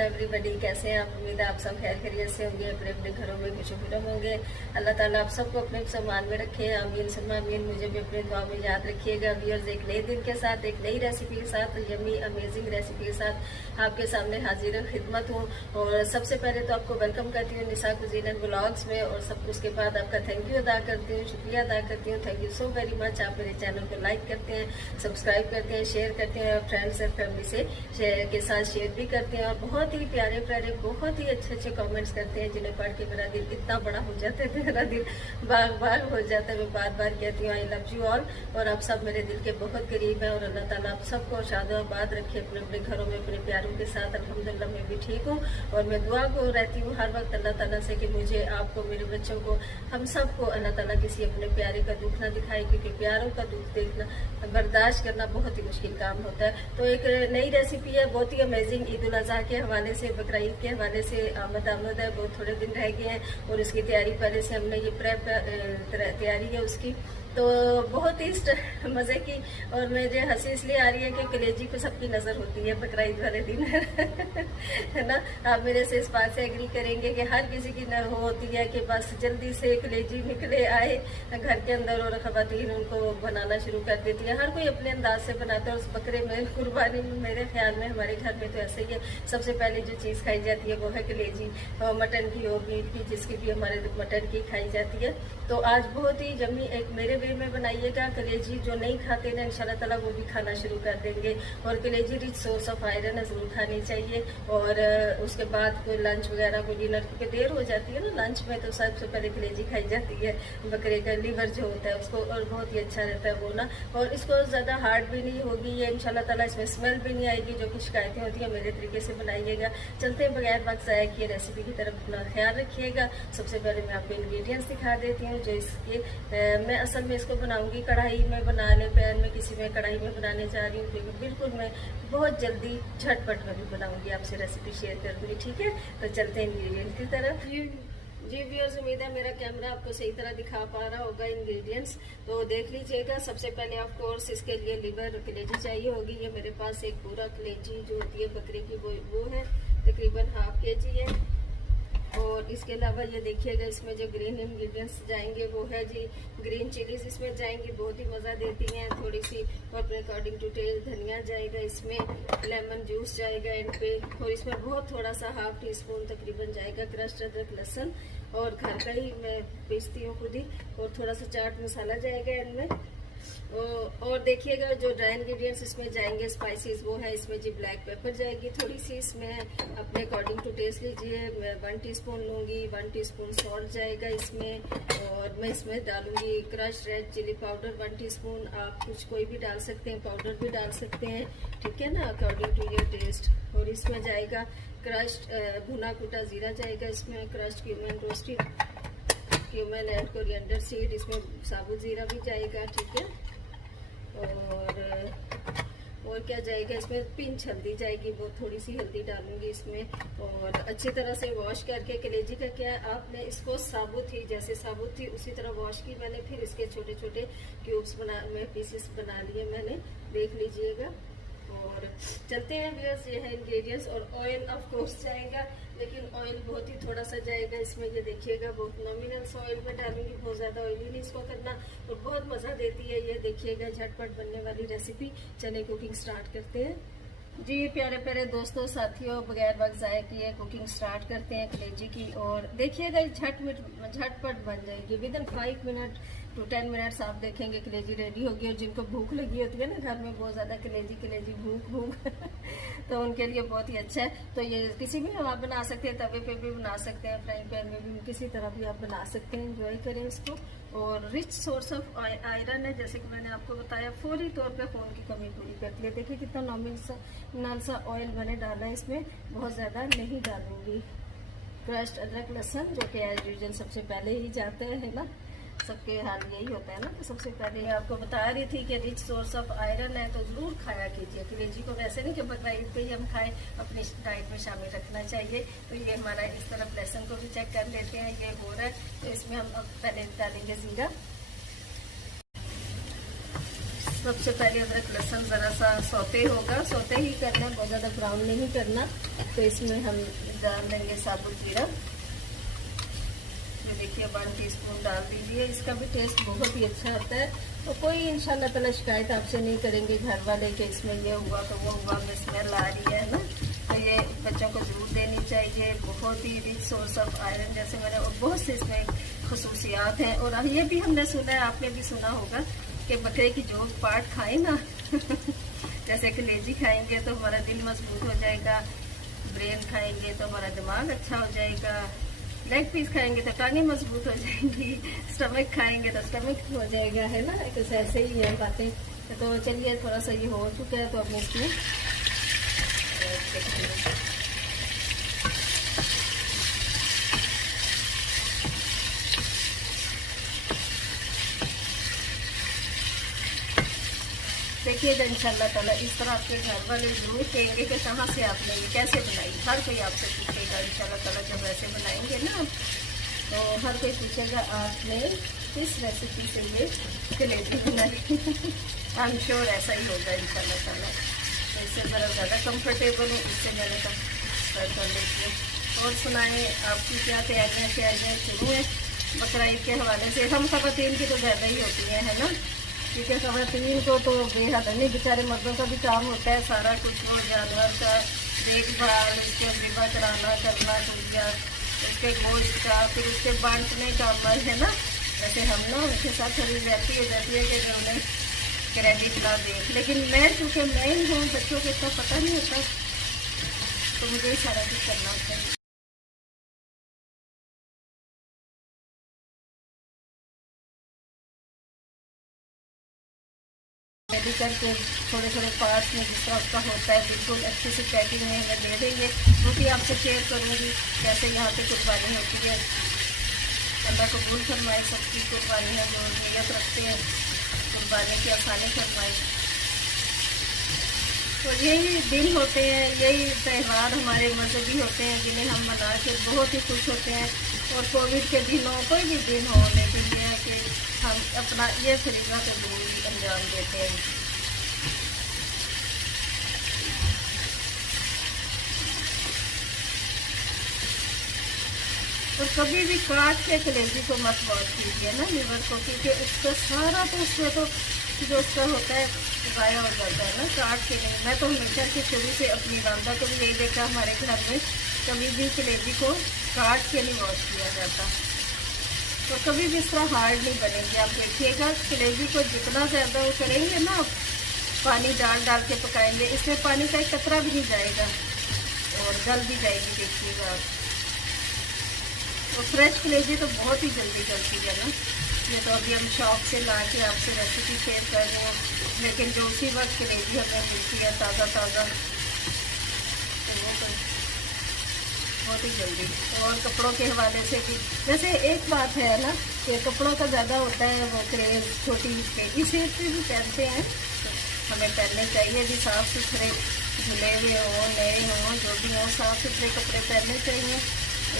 Hello everybody, कैसे हैं आप? उम्मीद है आप सब खैर खैरियत से होंगे, अपने अपने घरों में खुशखुश होंगे। अल्लाह ताला आप सबको अपने सम्मान में रखे। आमीन सुम्मा आमीन। मुझे भी अपने दुआ में याद रखिएगा। व्यूअर्स, एक नए दिन के साथ, एक नई रेसिपी के साथ, यमी अमेजिंग रेसिपी के साथ आपके सामने हाजिर खिदमत हूँ। और सबसे पहले तो आपको वेलकम करती हूँ निसा कुजीन एंड व्लॉग्स में, और सब उसके बाद आपका थैंक यू अदा करती हूँ, शुक्रिया अदा करती हूँ। Thank you so very much. आप मेरे चैनल को लाइक करते हैं, सब्सक्राइब करते हैं, शेयर करते हैं, फ्रेंड्स एंड फैमिली से के साथ शेयर भी करते हैं, और बहुत ही प्यारे प्यारे, बहुत ही अच्छे अच्छे कमेंट्स करते हैं, जिन्हें पढ़ के मेरा दिल इतना बड़ा हो जाता है, मेरा दिल बाग बाग हो जाता है। मैं बार बार कहती हूँ आई लव यू ऑल, और आप सब मेरे दिल के बहुत करीब हैं। और अल्लाह ताला आप सबको शादाबाद रखे अपने अपने घरों में, अपने प्यारों के साथ। अल्हम्दुलिल्लाह मैं भी ठीक हूँ, और मैं दुआ को रहती हूँ हर वक्त अल्लाह ताला से कि मुझे, आपको, मेरे बच्चों को, हम सबको अल्लाह ताला किसी अपने प्यारे का दुख ना दिखाए, क्योंकि प्यारों का दुख देखना, बर्दाश्त करना बहुत ही मुश्किल काम होता है। तो एक नई रेसिपी है, बहुत ही अमेजिंग। ईद उल अज़हा के हवाले से, बकरा ईद के हवाले से आमद है, बहुत थोड़े दिन रह गए हैं, और उसकी तैयारी पहले से हमने ये प्रेप तैयारी है उसकी, तो बहुत ही मज़े की। और मुझे हंसी इसलिए आ रही है कि कलेजी पे सबकी नज़र होती है बकरा ईद वाले दिन है ना। आप मेरे से इस बात से एग्री करेंगे कि हर किसी की न होती है कि बस जल्दी से कलेजी निकले आए घर के अंदर, और ख़वातीन उनको बनाना शुरू कर देती है। हर कोई अपने अंदाज से बनाता है। उस बकरे में, कुर्बानी में, मेरे ख्याल में हमारे घर में तो ऐसे ही है, सबसे पहले जो चीज़ खाई जाती है वो है कलेजी, मटन की हो, बीफ की, जिसकी भी हमारे मटन की खाई जाती है। तो आज बहुत ही जमी एक मेरे वे में बनाइएगा। कलेजी जो नहीं खाते ना, इंशाल्लाह ताला वो भी खाना शुरू कर देंगे। और कलेजी रिच सोर्स ऑफ आयरन है, ज़रूर खानी चाहिए। और उसके बाद कोई लंच वगैरह, कोई डिनर, क्योंकि देर हो जाती है ना लंच में, तो सबसे पहले कलेजी खाई जाती है, बकरे का लीवर जो होता है उसको, और बहुत ही अच्छा रहता है वो ना। और इसको ज़्यादा हार्ड भी नहीं होगी ये, इंशाल्लाह ताला इसमें स्मेल भी नहीं आएगी, जो कि शिकायतें होती हैं। मेरे तरीके से बनाइएगा। चलते हैं बगैर वक्त ज़ाया किए रेसिपी की तरफ, अपना ख्याल रखिएगा। सबसे पहले मैं आपको इंग्रेडिएंट्स दिखा देती हूँ जो इसके, मैं असल में इसको बनाऊंगी कढ़ाई में, बनाने पैन में, किसी में कढ़ाई में बनाने जा रही हूँ, क्योंकि बिल्कुल मैं बहुत जल्दी झटपट में भी बनाऊंगी, आपसे रेसिपी शेयर करूँगी, ठीक है। तो चलते हैं इंग्रेडिएंट्स की तरफ। जी व्यूअर्स, उम्मीद है मेरा कैमरा आपको सही तरह दिखा पा रहा होगा इंग्रेडिएंट्स, तो देख लीजिएगा। सबसे पहले ऑफ कोर्स इसके लिए लिवर कलेजी चाहिए होगी। ये मेरे पास एक पूरा कलेजी जो होती है बकरे की, वो है, तकरीबन हाफ केजी है। और इसके अलावा ये देखिएगा, इसमें जो ग्रीन इंग्रेडिएंट्स जाएंगे वो है जी ग्रीन चिलीज इसमें जाएंगी, बहुत ही मज़ा देती हैं थोड़ी सी। और अपने अकॉर्डिंग टू टेस्ट धनिया जाएगा इसमें, लेमन जूस जाएगा एंड पे, और इसमें बहुत थोड़ा सा हाफ टी स्पून तकरीबन जाएगा क्रश्ड अदरक लहसुन, और घर का ही मैं पीसती हूँ खुद ही। और थोड़ा सा चाट मसाला जाएगा एंड में। और देखिएगा जो ड्राई इंग्रेडिएंट्स इसमें जाएंगे स्पाइसेस, वो है इसमें जी ब्लैक पेपर जाएगी थोड़ी सी, इसमें अपने अकॉर्डिंग टू टेस्ट लीजिए। मैं 1 टीस्पून लूँगी, 1 टीस्पून सॉल्ट जाएगा इसमें। और मैं इसमें डालूँगी crushed red chilli powder 1 teaspoon. आप कुछ कोई भी डाल सकते हैं, पाउडर भी डाल सकते हैं, ठीक है ना, अकॉर्डिंग टू योर टेस्ट। और इसमें जाएगा क्रश्ड भुना कुटा जीरा जाएगा इसमें, crushed cumin, roasted cumin and coriander seed, इसमें साबुत जीरा भी जाएगा, ठीक है। और क्या जाएगा इसमें, पिंच हल्दी जाएगी, वो थोड़ी सी हल्दी डालूंगी इसमें। और अच्छी तरह से वॉश करके, कलेजी का क्या है, आपने इसको साबुत ही, जैसे साबुत थी उसी तरह वॉश की मैंने, फिर इसके छोटे छोटे क्यूब्स पीसेस बना लिए मैंने, देख लीजिएगा। और चलते हैं व्यूअर्स, ये है इंग्रेडिएंट्स। और ऑयल ऑफ कोर्स जाएगा, लेकिन ऑयल बहुत ही थोड़ा सा जाएगा इसमें, ये देखिएगा, बहुत नॉमिनल ऑयल में डालूंगी, बहुत ज़्यादा ऑयली नहीं इसको करना, और बहुत मज़ा देती है ये, देखिएगा झटपट बनने वाली रेसिपी। चलिए कुकिंग स्टार्ट करते हैं। जी प्यारे प्यारे दोस्तों, साथियों, बगैर वक्त ज़ाया किए कुकिंग स्टार्ट करते हैं कलेजी की। और देखिएगा झटपट बन जाएगी, विदिन 5 मिनट टू 10 मिनट्स आप देखेंगे कलेजी रेडी होगी। और जिनको भूख लगी होती है ना घर में बहुत ज़्यादा, कलेजी भूख तो उनके लिए बहुत ही अच्छा है। तो ये किसी भी आप बना सकते हैं, तवे पे भी बना सकते हैं, फ्राइंग पैन में भी, किसी तरह भी आप बना सकते हैं, एंजॉय करें इसको। और रिच सोर्स ऑफ आयरन है, जैसे कि मैंने आपको बताया, फौरी तौर पे खून की कमी पूरी करती है। देखिए कितना नॉमिनल सा ऑयल मैंने डाला है इसमें, बहुत ज़्यादा नहीं डालूंगी। क्रश्ड अदरक लहसुन जो कि एज यूजुअल सबसे पहले ही जाता है ना, सबके हाल यही होता है ना। तो सबसे पहले आपको बता रही थी कि रिच सोर्स ऑफ आयरन है, तो ज़रूर खाया कीजिए कलेजी को। वैसे नहीं कि बकरा ईद पे ही हम खाएं, अपनी डाइट में शामिल रखना चाहिए। तो ये हमारा इस तरफ लहसुन को भी चेक कर लेते हैं, ये हो रहा है। तो इसमें हम अब पहले डालेंगे जीरा, सबसे पहले अदरक लहसुन ज़रा सा सौते होगा, सौते ही करना, बहुत ज़्यादा ब्राउन नहीं करना। तो इसमें हम डाल देंगे साबुत जीरा। ये देखिए 1 टीस्पून डाल दीजिए, इसका भी टेस्ट बहुत ही अच्छा आता है। तो कोई इंशाल्लाह ताला शिकायत आपसे नहीं करेंगे घर वाले कि इसमें ये हुआ तो वो हुआ, में स्मेल आ रही है ना। तो ये बच्चों को ज़रूर देनी चाहिए, बहुत ही रिच सोर्स ऑफ आयरन जैसे मैंने, और बहुत से इसमें खसूसियात हैं। और ये भी हमने सुना है, आपने भी सुना होगा कि बकरे की जो पार्ट खाएं ना जैसे कलेजी खाएंगे तो हमारा दिल मजबूत हो जाएगा, ब्रेन खाएंगे तो हमारा दिमाग अच्छा हो जाएगा, लेग पीस खाएंगे तो टांगें मजबूत हो जाएंगी, स्टमक खाएंगे तो स्टमक हो जाएगा, है ना। कुछ ऐसे ही है बातें। तो चलिए थोड़ा सा ये हो चुका है तो अब इसमें देखिएगा इंशाल्लाह ताला इस तरह आपके घर वाले जरूर कहेंगे कि कहाँ से आपने ये कैसे बनाई। हर कोई आपसे पूछेगा इंशाल्लाह ताला, जब वैसे बनाएंगे ना तो हर कोई पूछेगा आपने किस रेसिपी से ये जलेबी बनाई। आई एम श्योर ऐसा ही होगा इंशाल्लाह ताला। तो इससे ज़रा ज़्यादा कंफर्टेबल हूँ, इससे मैंने स्टार्ट कर लेती हूँ। और सुनाएं आपकी क्या तैयारियाँ शुरू हैं बकरा ईद के हवाले से। हम ख़वातीन की तो ज़्यादा ही होती हैं, है ना, क्योंकि ख़वातीन को तो बेहद नहीं, बेचारे मर्दों का भी काम होता है सारा कुछ, वो जानवर का देखभाल, उसके ज़िबा कराना करना, उसके गोश्त का, फिर उसके बांटने का अमल, है ना। वैसे हम ना उनके साथ थोड़ी रहती हो जाती है कि उन्हें क्रेडिट ना दें, लेकिन मैं चूँकि मैं ही हूँ, बच्चों को इतना पता नहीं होता, तो मुझे ही सारा कुछ करना होता है। रेडी करके थोड़े थोड़े पार्ट्स में जिस तरह उसका होता है बिल्कुल अच्छी सी पैकिंग में हमें दे देंगे। वो भी आपसे शेयर करूँगी कैसे यहाँ पे कुर्बानी होती है। अल्लाह कबूल फरमाए सबकी कुर्बानी, हम लोग नियत रखते हैं कुर्बानी की आसानी फरमाए। तो यही दिन होते हैं, यही त्यौहार हमारे मजहबी होते हैं जिन्हें हम मना के बहुत ही खुश होते हैं। और कोविड के दिन हो, कोई भी दिन हो, लेकिन ये है कि हम अपना ये फरीज़ा को जरूर अंजाम देते हैं। और कभी भी काट के कलेजी को मत वॉश कीजिए ना, लीवर को, क्योंकि उसका सारा तो उसमें तो जो उसका होता है ज़ाया हो जाता है ना, काट के नहीं। मैं तो हमेशा से शुरू से अपनी वालदा को भी यही देखा, हमारे घर में कभी भी कलेजी को काट के नहीं वॉश किया जाता। तो कभी भी इस तरह हार्ड नहीं बनेंगे। आप देखिएगा कलेजी को जितना ज़्यादा वो करेंगे ना, पानी डाल डाल के पकाएंगे, इसमें पानी का एक कतरा भी नहीं जाएगा और गल भी जाएगी, देखिएगा आप। और फ्रेश कलेजी तो बहुत ही जल्दी गलती है ना। ये तो अभी हम शॉप से ला के आपसे रेसिपी शेयर कर रहे हैं, लेकिन जो उसी वक्त कलेजी हमें मिलती है ताज़ा ताज़ा, तो वो तो बहुत ही जल्दी। और कपड़ों के हवाले से भी वैसे एक बात है ना कि कपड़ों का ज़्यादा होता है वो क्रेज़, छोटी इस एज पे भी पहनते हैं, तो हमें पहनने चाहिए भी साफ़ सुथरे, धुले हुए हों नए हों, जो भी हों साफ़ सुथरे कपड़े पहनने चाहिए,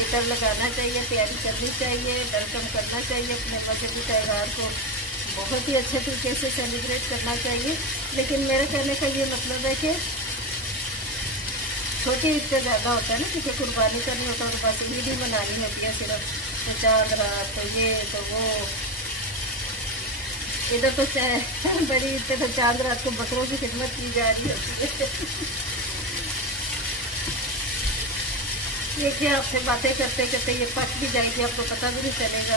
इतर लगाना चाहिए, तैयारी करनी चाहिए, वेलकम करना चाहिए, अपने मजहबी त्यौहार को बहुत ही अच्छे तरीके से सेलिब्रेट करना चाहिए। लेकिन मेरे कहने का ये मतलब है कि छोटी ईद पे ज़्यादा होता है ना, क्योंकि कुर्बानी करनी होता है तो बस ईद ही मनानी होती है सिर्फ, तो चाँद रात तो ये तो वो। इधर तो चाहे बड़ी ईद पे तो चाँद रात को बकरों की खिदमत की जा रही होती है। ये क्या आपसे बातें करते करते ये पक भी जाएगी, आपको पता भी नहीं चलेगा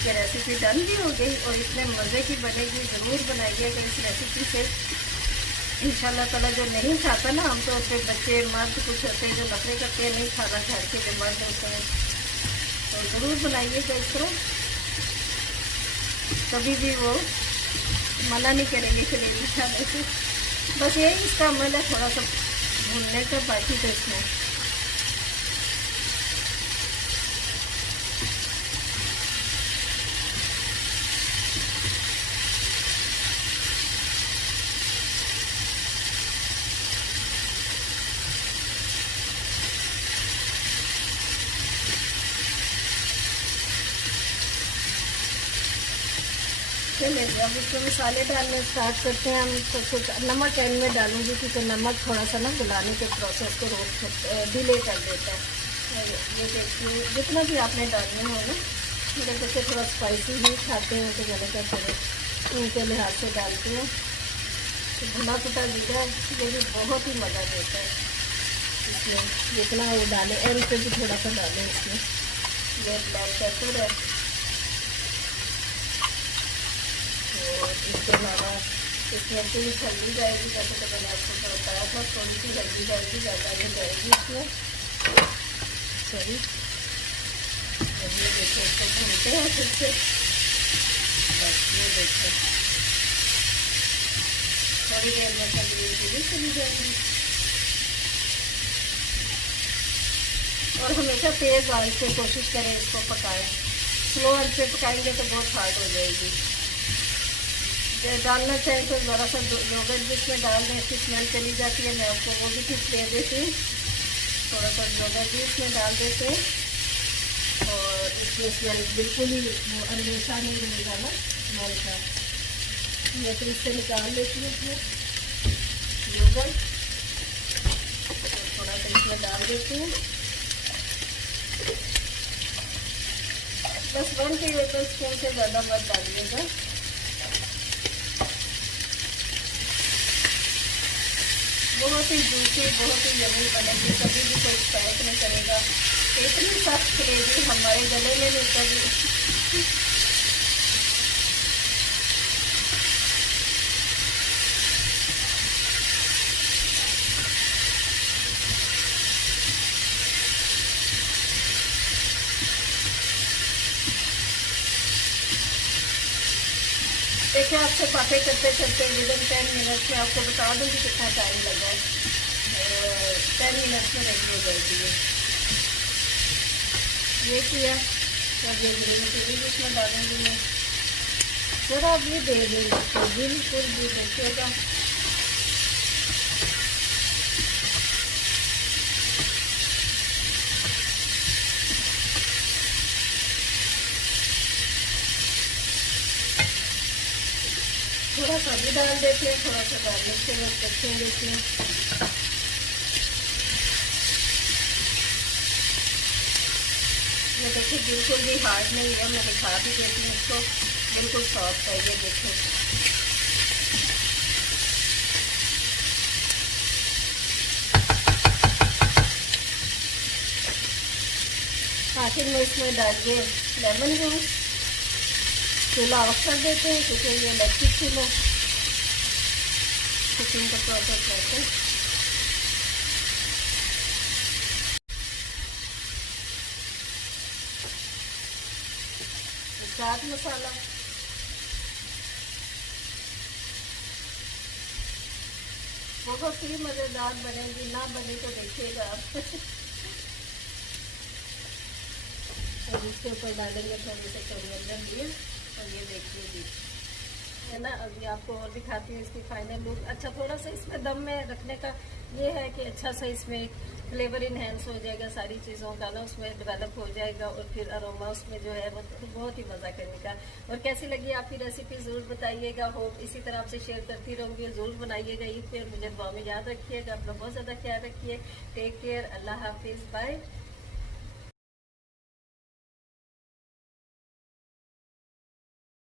कि रेसिपी डन भी हो गई और इतने मज़े की बनेगी। ज़रूर बनाइएगा इस रेसिपी से इंशाल्लाह ताला। जो नहीं खाता ना, हम तो अपने बच्चे मर्द कुछ होते हैं जो नखरे करते हैं, नहीं खाना घर के जो मर्द होते हैं, तो ज़रूर बनाइएगा इस तरह। कभी भी वो मना नहीं करेंगे कलेजी खाने से। बस यही इसका अमल है, थोड़ा सा भूनने का, बाकी तो इसमें ले लिया। अब इसमें मसाले डालने स्टार्ट करते हैं हम। तो कुछ नमक एंड में डालूंगी क्योंकि नमक थोड़ा सा ना गलाने के प्रोसेस को डिले कर देता है। ये देखिए जितना भी आपने डालने हो ना, मेरे बच्चे थोड़ा स्पाइसी भी खाते हैं तो मैंने क्या करें उनके लिहाज से डालती हूँ। तो भुना कुटा जीरा ये भी बहुत ही मज़ा देता है इसमें, जितना वो डाले एंड पे भी थोड़ा सा डालें इसमें। ये ब्लैक पेपर है और इसके अलावा इसमें थोड़ी हल्दी जाएगी, जैसे तो मैंने आपको बताया था थोड़ी सी हल्दी जाएगी, ज़्यादा नहीं जाएगी इसमें। सॉरी, ये देखो इसको भूनते हैं फिर से। बस ये देखो थोड़ी देर में तंदूर पूरी चली जाएगी। और हमेशा तेज़ आंच पे कोशिश करें इसको पकाएं, स्लो आंच पे पकाएंगे तो बहुत हार्ड हो जाएगी। डालना चाहें तो ज़रा सा योगर्ट जिसमें डाल दें, इसकी स्मेल चली जाती है, मैं आपको वो भी टिप्स दे देती हूँ। थोड़ा सा योगर्ट भी इसमें डाल देते हैं और इसमें स्मेल बिल्कुल ही हमेशा नहीं रहेगा ना स्मेल का। मैं फिर इससे निकाल लेती हूँ इसमें योगर्ट, थोड़ा सा इसमें डाल देती हूँ। बस 1 टेबल स्पून से ज़्यादा मत डालिएगा। बहुत ही जूसी, बहुत ही यम्मी बनेगी, कभी भी कोई पैक नहीं करेगा। इतनी सख्त ग्रेवी हमारे गले में नहीं उतरेगी। देखिए आपसे बातें करते करते विदिन 10 मिनट्स में आपको बता दूँगी कितना टाइम लगा है। 10 मिनट्स में रेडी हो जाएगी ये किया। अब ये ग्रेवी भी इसमें डालूंगी मैं, ज़रा भी दे देंगे तो बिल्कुल भी देखिएगा। थोड़ा सा भी डाल देते हैं, थोड़ा सा डालने के बाद रखेंगे इसमें। ये देखिए बिल्कुल भी हार्ड नहीं है, मैं दिखा भी देती हूँ इसको, बिल्कुल सॉफ्ट है। ये देखो आखिर में इसमें डालिए लेमन जूस। चूल्हा ऑफ कर देते हैं क्योंकि ये इलेक्ट्रिक चूल्हा कुकिंग का प्रोसेस रहता है। चाट मसाला बहुत ही मज़ेदार बनेगी, ना बने तो देखिएगा आप। और इसके ऊपर डालेंगे थोड़ी सी कोरिएंडर लीव्स और ये देखिए जी है ना। अभी आपको और दिखाती हूँ इसकी फाइनल लुक। अच्छा थोड़ा सा इसमें दम में रखने का ये है कि अच्छा सा इसमें फ्लेवर इन्हेंस हो जाएगा, सारी चीज़ों का ना उसमें डेवलप हो जाएगा और फिर अरोमा उसमें जो है वो बहुत ही मज़ा करने का। और कैसी लगी आपकी रेसिपी ज़रूर बताइएगा। होप इसी तरह आपसे शेयर करती रहूँगी, ज़रूर बनाइएगा ईद पे। मुझे दुआ में याद रखिएगा, अपना बहुत ज़्यादा ख्याल रखिए। टेक केयर, अल्लाह हाफिज़, बाय।